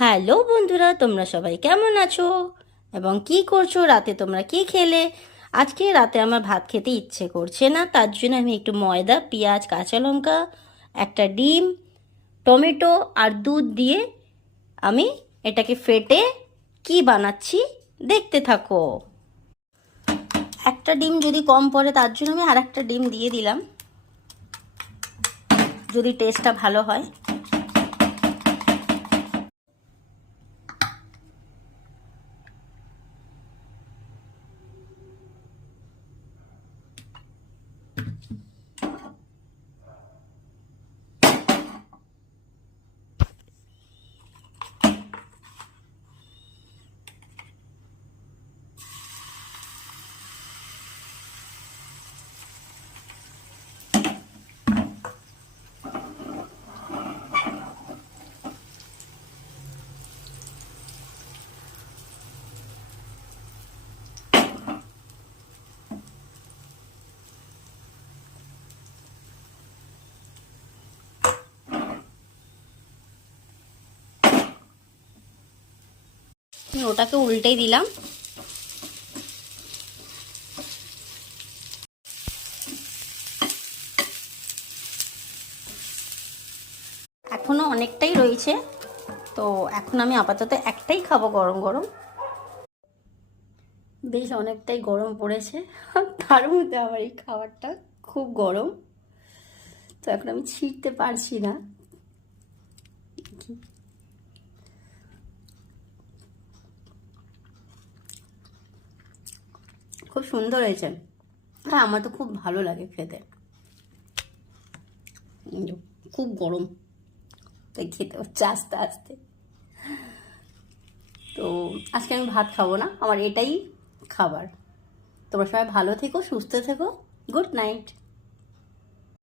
Hello বন্ধুরা, তোমরা সবাই কেমন আছো এবং কি করছো? রাতে তোমরা কি খেলে? আজকে রাতে আমার ভাত খেতে ইচ্ছে করছে না, তার জন্য আমি একটু ময়দা, পেঁয়াজ, কাঁচা লঙ্কা, একটা ডিম, টমেটো আর দুধ দিয়ে আমি এটাকে ফেটে কি বানাচ্ছি দেখতে থাকো। একটা ডিম যদি কম পড়ে তার জন্য আমি আর একটা ডিম দিয়ে দিলাম, যদি টেস্টটা ভালো হয়। ওটাকে উল্টেই দিলাম। এখনও অনেকটাই রয়েছে, তো এখন আমি আপাতত একটাই খাবো গরম গরম। বেশ অনেকটাই গরম পড়েছে, তার মধ্যে আমার এই খাবারটা খুব গরম, তো এখন আমি ছিঁড়তে পারছি না। খুব সুন্দর হয়েছে, হ্যাঁ আমার তো খুব ভালো লাগে খেতে। খুব গরম, তাই খেতে হচ্ছে আস্তে আস্তে। তো আজকে আমি ভাত খাবো না, আমার এটাই খাবার। তোমরা সবাই ভালো থেকো, সুস্থ থেকো। Good night.